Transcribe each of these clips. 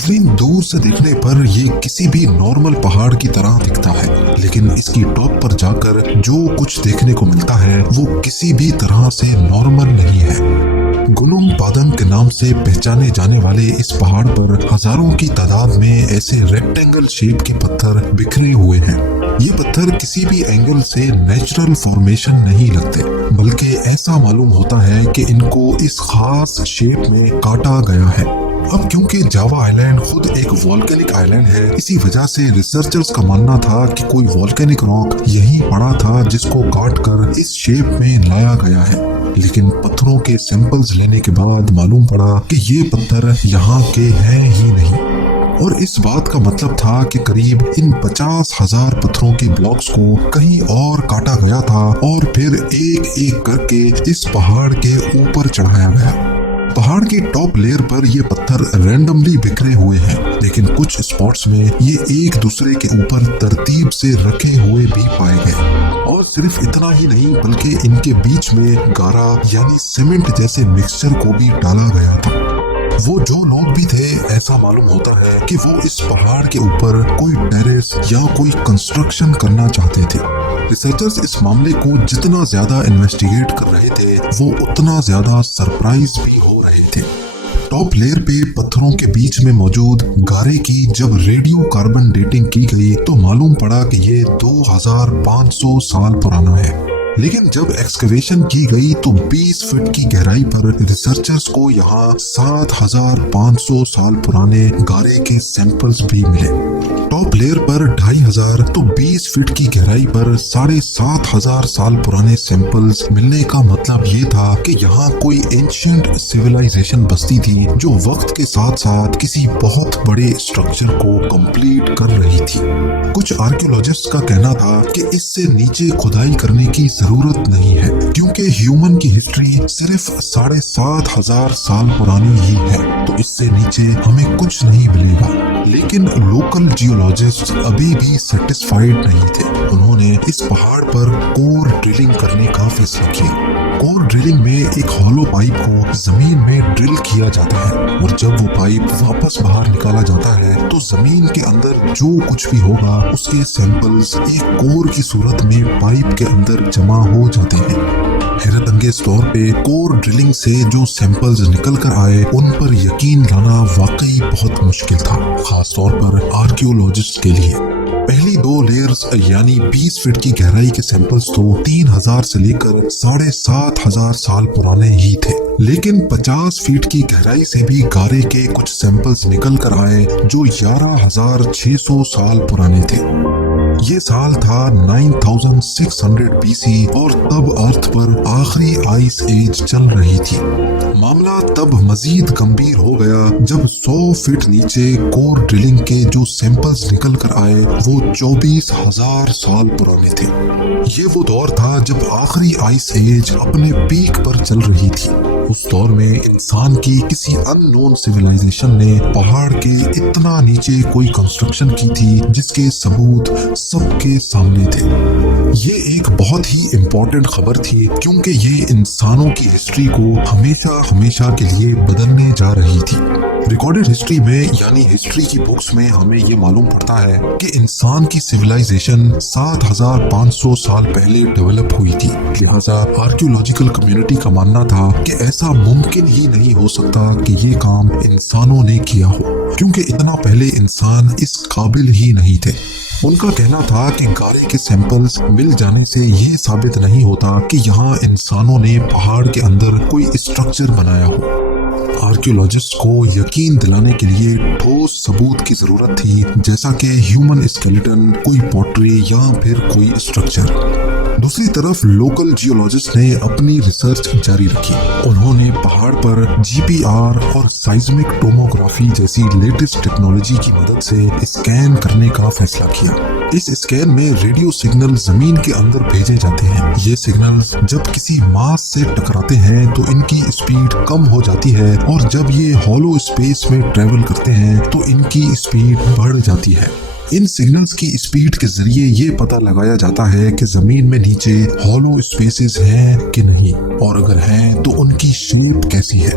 नाज़रीन, दूर से देखने पर ये किसी भी नॉर्मल पहाड़ की तरह दिखता है, लेकिन इसकी टॉप पर जाकर जो कुछ देखने को मिलता है वो किसी भी तरह से नॉर्मल नहीं है। गुलुम बादन के नाम से पहचाने जाने वाले इस पहाड़ पर हजारों की तादाद में ऐसे रेक्टेंगल शेप के पत्थर बिखरे हुए हैं। ये पत्थर किसी भी एंगल से नेचुरल फॉर्मेशन नहीं लगते, बल्कि ऐसा मालूम होता है कि इनको इस खास शेप में काटा गया है। अब क्योंकि जावा आइलैंड खुद एक वॉल्केनिक आइलैंड है, इसी वजह से रिसर्चर्स का मानना था कि कोई वॉल्केनिक रॉक यहीं पड़ा था जिसको काट कर इस शेप में लाया गया है। लेकिन पत्थरों के सैंपल्स लेने के बाद मालूम पड़ा कि ये पत्थर यहाँ के हैं ही नहीं, और इस बात का मतलब था कि करीब इन 50,000 पत्थरों के ब्लॉक्स को कहीं और काटा गया था और फिर एक एक करके इस पहाड़ के ऊपर चढ़ाया गया। पहाड़ की टॉप लेयर पर ये पत्थर रैंडमली बिखरे हुए हैं, लेकिन कुछ स्पॉट्स में ये एक दूसरे के ऊपर तरतीब से रखे हुए भी पाए गए। और सिर्फ इतना ही नहीं, बल्कि इनके बीच में गारा यानी सीमेंट जैसे मिक्सचर को भी डाला गया था। वो जो लोग भी थे, ऐसा मालूम होता है कि वो इस पहाड़ के ऊपर कोई टेरेस या कोई कंस्ट्रक्शन करना चाहते थे। रिसर्चर्स इस मामले को जितना ज्यादा इन्वेस्टिगेट कर रहे थे, वो उतना ज्यादा सरप्राइज भी हो रहे थे। टॉप लेयर पे पत्थरों के बीच में मौजूद गारे की जब रेडियो कार्बन डेटिंग की गई तो मालूम पड़ा कि ये 2500 साल पुराना है। लेकिन जब एक्सकवेशन की गई तो 20 फीट की गहराई पर रिसर्चर्स को यहाँ 7500 साल पुराने गारे के सैंपल्स भी मिले। टॉप लेयर पर 2500 तो 20 फीट की गहराई पर 7500 साल पुराने सैंपल्स मिलने का मतलब ये था कि यहाँ कोई एंशिएंट सिविलाइजेशन बस्ती थी जो वक्त के साथ साथ किसी बहुत बड़े स्ट्रक्चर को कंप्लीट कर रही थी। कुछ आर्कियोलॉजिस्ट का कहना था कि इससे नीचे खुदाई करने की जरूरत नहीं है, क्योंकि ह्यूमन की हिस्ट्री सिर्फ 7500 साल पुरानी ही है, तो इससे नीचे हमें कुछ नहीं मिलेगा। लेकिन लोकल जियोलॉजिस्ट अभी भी सेटिस्फाइड नहीं थे। उन्होंने इस पहाड़ पर कोर ड्रिलिंग करने का फैसला किया। कोर ड्रिलिंग में एक हॉलो पाइप को जमीन में ड्रिल किया जाता है, और जब वो पाइप वापस बाहर निकाला जाता है तो जमीन के अंदर जो कुछ भी होगा उसके सैंपल्स एक कोर की सूरत में पाइप के अंदर जमा हो जाते हैं। हैरत अंगेज तौर पे कोर ड्रिलिंग से जो सैंपल्स निकल कर आए उन पर यकीन लाना वाकई बहुत मुश्किल था, खास तौर पर आर्कियोलॉजिस्ट के लिए। पहली 2 लेयर्स यानी 20 फीट की गहराई के सैंपल्स तो 3000 से लेकर 7500 साल पुराने ही थे, लेकिन 50 फीट की गहराई से भी गारे के कुछ सैंपल्स निकल कर आए जो 11600 साल पुराने थे। ये साल था 9600 BC और तब अर्थ पर आखिरी आइस एज चल रही थी। मामला तब मजीद गंभीर हो गया जब 100 फीट नीचे कोर ड्रिलिंग के जो सैंपल्स निकल कर आए वो 24,000 साल पुराने थे। ये वो दौर था जब आखिरी आइस एज अपने पीक पर चल रही थी। उस दौर में इंसान की किसी अननोन सिविलाइजेशन ने पहाड़ के इतना नीचे कोई कंस्ट्रक्शन की थी जिसके सबूत सबके सामने थे। ये एक बहुत ही इम्पोर्टेंट खबर थी, क्योंकि ये इंसानों की हिस्ट्री को हमेशा हमेशा के लिए बदलने जा रही थी। रिकॉर्डेड हिस्ट्री में यानी हिस्ट्री की बुक्स में हमें ये मालूम पड़ता है कि इंसान की सिविलाइजेशन 7500 साल पहले डेवलप हुई थी। लिहाजा आर्कियोलॉजिकल कम्युनिटी का मानना था कि ऐसा मुमकिन ही नहीं हो सकता कि ये काम इंसानों ने किया हो, क्योंकि इतना पहले इंसान इस काबिल ही नहीं थे। उनका कहना था कि गारे के सैंपल्स मिल जाने से ये साबित नहीं होता कि यहाँ इंसानों ने पहाड़ के अंदर कोई स्ट्रक्चर बनाया हो। आर्कियोलॉजिस्ट को यकीन दिलाने के लिए ठोस सबूत की जरूरत थी, जैसा कि ह्यूमन स्केलेटन, कोई पॉटरी या फिर कोई स्ट्रक्चर। दूसरी तरफ लोकल जियोलॉजिस्ट ने अपनी रिसर्च जारी रखी। उन्होंने पहाड़ पर GPR और साइज्मिक टोमोग्राफी जैसी लेटेस्ट टेक्नोलॉजी की मदद से स्कैन करने का फैसला किया। इस स्कैन में रेडियो सिग्नल जमीन के अंदर भेजे जाते हैं। ये सिग्नल्स जब किसी मास से टकराते हैं तो इनकी स्पीड कम हो जाती है, और जब ये हॉलो स्पेस में ट्रेवल करते हैं तो इनकी स्पीड बढ़ जाती है। इन सिग्नल्स की स्पीड के जरिए ये पता लगाया जाता है कि जमीन में नीचे हॉलो स्पेसेस हैं कि नहीं, और अगर हैं तो उनकी शेप कैसी है।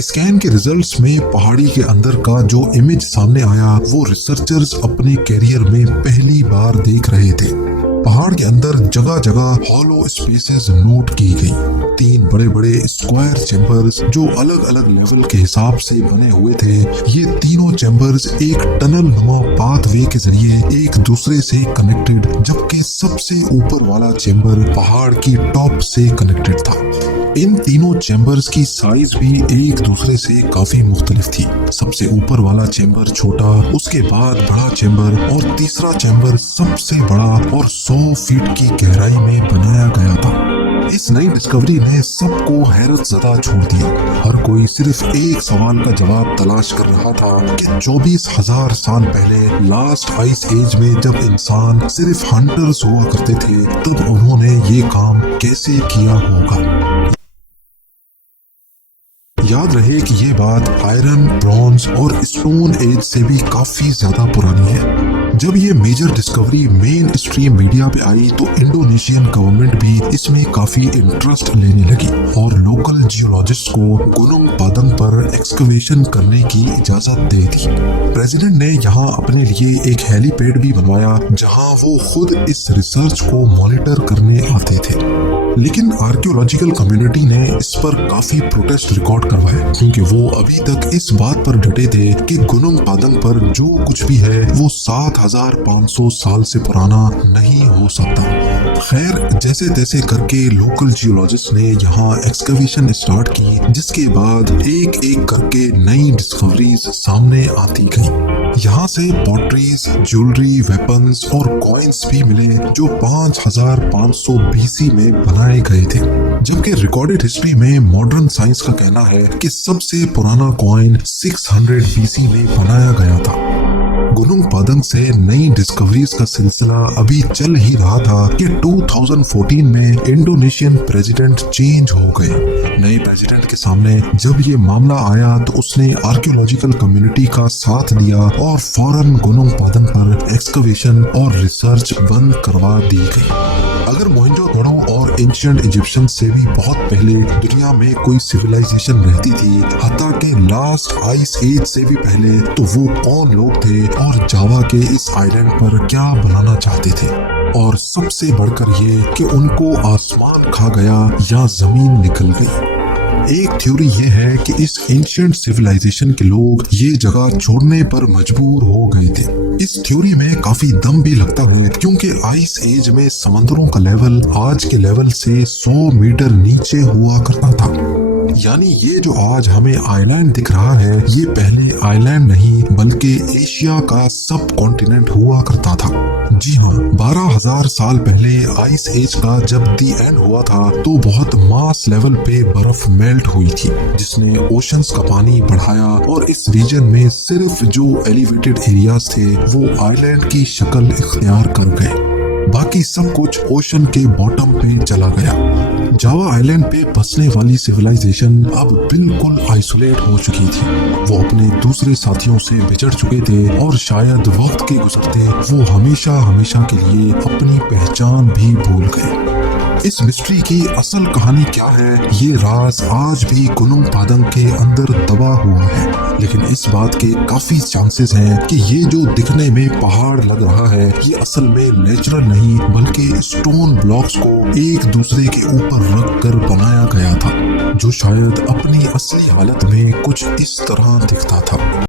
स्कैन के रिजल्ट्स में पहाड़ी के अंदर का जो इमेज सामने आया वो रिसर्चर्स अपने कैरियर में पहली बार देख रहे थे। पहाड़ के अंदर जगह जगह हॉलो स्पेसेस नोट की गई। 3 बड़े बड़े स्क्वायर चैम्बर्स जो अलग अलग लेवल के हिसाब से बने हुए थे। ये तीनों चैम्बर्स एक टनल नुमा पाथवे के जरिए एक दूसरे से कनेक्टेड, जबकि सबसे ऊपर वाला चैम्बर पहाड़ की टॉप से कनेक्टेड था। इन तीनों चैम्बर्स की साइज भी एक दूसरे से काफी मुख्तलिफ थी। सबसे ऊपर वाला चैम्बर छोटा, उसके बाद बड़ा चैम्बर और तीसरा चैम्बर सबसे बड़ा और 100 फीट की गहराई में बनाया गया था। इस नई डिस्कवरी ने सबको हैरत ज़दा छोड़ दिया। हर कोई सिर्फ एक सवाल का जवाब तलाश कर रहा था कि 24,000 साल पहले लास्ट आइस एज में जब इंसान सिर्फ हंटर्स हुआ करते थे, तब उन्होंने ये काम कैसे किया होगा। याद रहे कि ये बात आयरन, ब्रॉन्ज और स्टोन एज से भी काफी ज्यादा पुरानी है। जब ये major discovery main stream media पे आई तो इंडोनेशियन गवर्नमेंट भी इसमें काफी इंटरेस्ट लेने लगी और लोकल जियोलॉजिस्ट को गुनुंग पादंग पर एक्सकवेशन करने की इजाजत दे दी। प्रेसिडेंट ने यहाँ अपने लिए एक हेलीपैड भी बनवाया जहाँ वो खुद इस रिसर्च को मॉनिटर करने आते थे। लेकिन आर्कियोलॉजिकल कम्युनिटी ने इस पर काफी प्रोटेस्ट रिकॉर्ड करवाए, क्योंकि वो अभी तक इस बात पर डटे थे कि गुनुंग पादंग पर जो कुछ भी है वो 7,500 साल से पुराना नहीं हो सकता। खैर, जैसे तैसे करके लोकल जियोलॉजिस्ट ने यहाँ एक्सकवेशन स्टार्ट की, जिसके बाद एक एक करके नई डिस्कवरीज सामने आती गई। यहाँ से पॉटरीज, ज्वेलरी, वेपन्स और कॉइन्स भी मिले जो 5500 BC में बनाए गए थे। जबकि रिकॉर्डेड हिस्ट्री में मॉडर्न साइंस का कहना है कि सबसे पुराना कॉइन 600 BC में बनाया गया था। गुनुंग पादंग से नई डिस्कवरीज का सिलसिला अभी चल ही रहा था कि 2014 में इंडोनेशियन प्रेसिडेंट चेंज हो गए। नए प्रेसिडेंट के सामने जब ये मामला आया तो उसने आर्कियोलॉजिकल कम्युनिटी का साथ दिया और फौरन गुनुंग पादंग पर एक्सकवेशन और रिसर्च बंद करवा दी गई। अगर मोहनजोदड़ो और एंशिएंट इजिप्शियन से भी बहुत पहले दुनिया में कोई सिविलाइजेशन रहती थी, हत्ता के लास्ट आइस एज से भी पहले, तो वो कौन लोग थे और जावा के इस आइलैंड पर क्या बनाना चाहते थे। और सबसे बढ़कर ये कि उनको आसमान खा गया या जमीन निकल गई। एक थ्योरी ये है कि इस एंशिएंट सिविलाइजेशन के लोग ये जगह छोड़ने पर मजबूर हो गए थे। इस थ्योरी में काफी दम भी लगता है, क्योंकि आइस एज में समंदरों का लेवल आज के लेवल से 100 मीटर नीचे हुआ करता था। यानी ये जो आज हमें आइलैंड दिख रहा है, ये पहले आइलैंड नहीं बल्कि एशिया का सब कॉन्टिनेंट हुआ करता था। जी हाँ, 12,000 साल पहले आइस एज का जब दी एंड हुआ था तो बहुत मास लेवल पे बर्फ मेल्ट हुई थी, जिसने ओशंस का पानी बढ़ाया और इस रीजन में सिर्फ जो एलिवेटेड एरियाज थे वो आइलैंड की शक्ल इख्तियार कर गए। बाकी सब कुछ ओशन के बॉटम पे चला गया। जावा आइलैंड पे बसने वाली सिविलाइजेशन अब बिल्कुल आइसोलेट हो चुकी थी। वो अपने दूसरे साथियों से बिछड़ चुके थे और शायद वक्त के गुजरते वो हमेशा हमेशा के लिए अपनी पहचान भी भूल गए। इस मिस्ट्री की असल कहानी क्या है, ये राज आज भी गुनुंग पादंग के अंदर दबा हुआ है। लेकिन इस बात के काफी चांसेस हैं कि ये जो दिखने में पहाड़ लग रहा है, ये असल में नेचुरल नहीं बल्कि स्टोन ब्लॉक्स को एक दूसरे के ऊपर रख कर बनाया गया था, जो शायद अपनी असली हालत में कुछ इस तरह दिखता था।